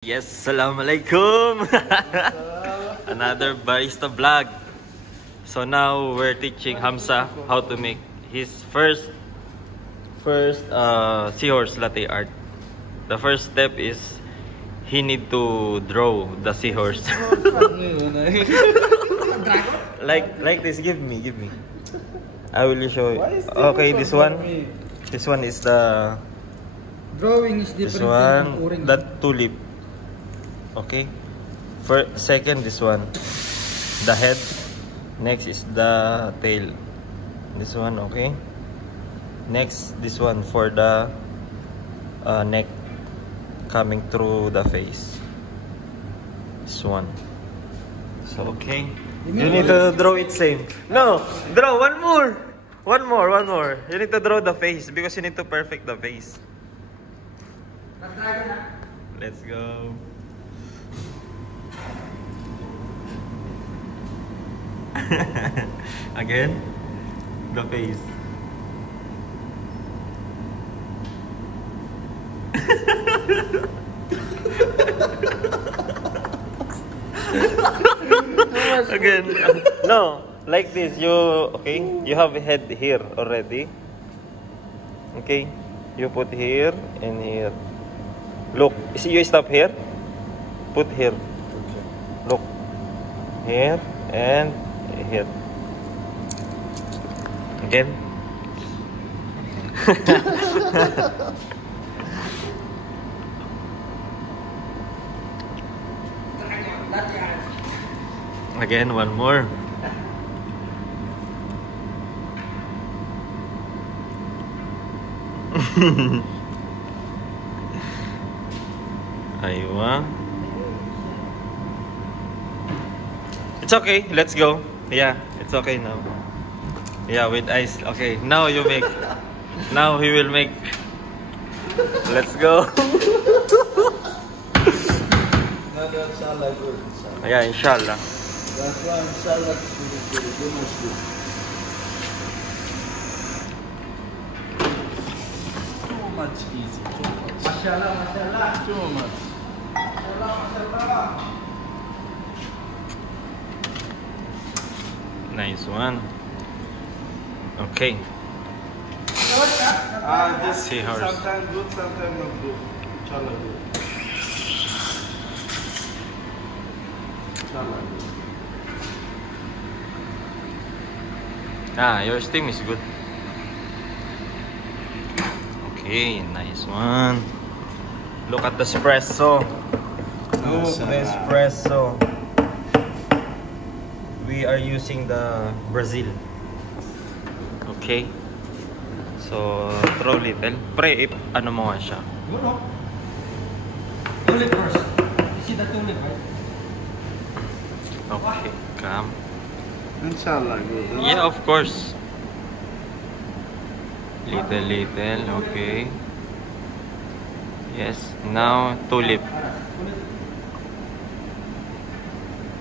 Yes, Assalamualaikum. Another barista vlog. So now we're teaching Hamza how to make his first seahorse latte art. The first step is he need to draw the seahorse. like this. Give me. I will show you. Okay, this one is the drawing is different. This one, that tulip. Okay. Second, this one, the head. Next is the tail. This one, okay. Next, this one for the neck coming through the face. This one. So okay. You need to draw it same. No, draw one more. You need to draw the face because you need to perfect the face. Let's go. Again, the face. Again, no, like this. You have a head here already. Okay, you put here and here. Look, see, you stop here. Put here. Look, here and here. Again. Again, one more. Aywa. It's okay. Let's go. Yeah, it's okay now. Yeah, with ice. Okay, now you make. Now he will make. Let's go. Inshallah good. Yeah, inshallah. That's why inshallah too much good. Too much easy. Mashallah. Too much. Mashallah. Nice one. Okay. Just seahorse. sometimes good, sometimes not good. Inshallah good. Inshallah good. Your steam is good. Okay, nice one. Look at the espresso. Look at the espresso. We are using the Brazil. Okay. So, throw little. Pre, if ano mo nga siya. Tulip first. You see the tulip, right? Okay, come. Inshallah good. Yeah, of course. Little, okay. Yes, now tulip.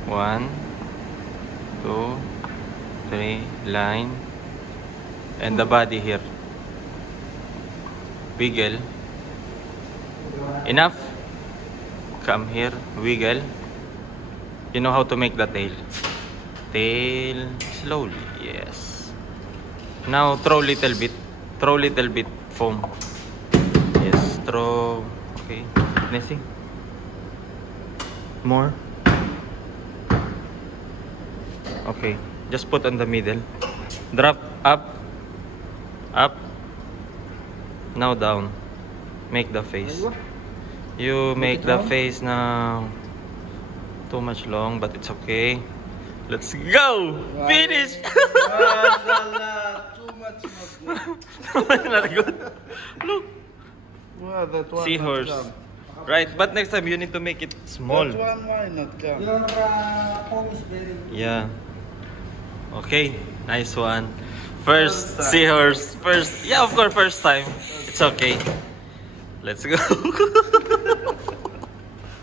1, 2, 3, line. And the body here. Wiggle. Enough. Come here, wiggle. You know how to make the tail. Tail slowly, yes. Now throw little bit foam. Yes, throw. Okay, Nessie. More. Okay, just put on the middle. Drop up. Now down. Make the face. You make the face now. Too much long, but it's okay. Let's go! Finish! Too much Not good. Look. Well, that one Seahorse. not come. Right, but next time you need to make it small. That one why not come? Your home is very Yeah. Okay, nice one. First seahorse. Yeah, of course, first time. It's okay. Let's go.